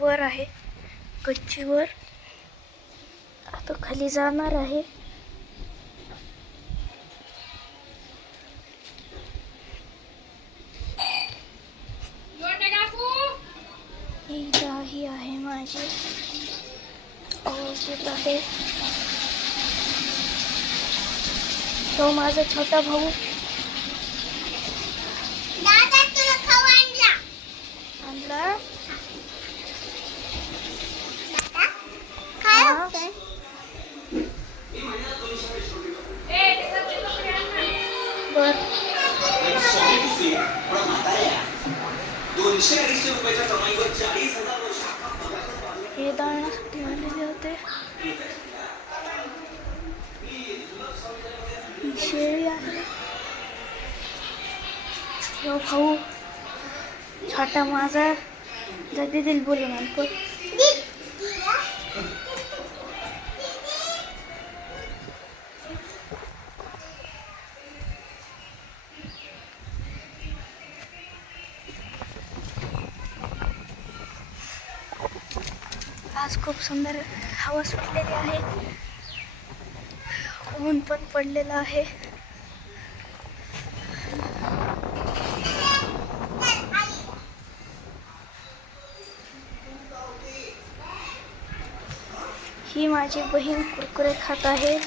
वर आहे गच्चीवर. आता खाली जाणार आहे. ही आहे माझी ओळखीत आहे. तो माझा छोटा भाऊ. आणला बर. 200-250 रुपयाच्या कमाईवर 40,000 हे दळण्यासाठी आलेले होते. ही शेळी आहे. हो भाऊ छोटा माझा जदी दिल बोलून आणतो. आज खूप सुंदर हवा सुटलेली आहे. ऊन पण पडलेलं आहे. ही माझी बहीण कुरकुरे खात आहे.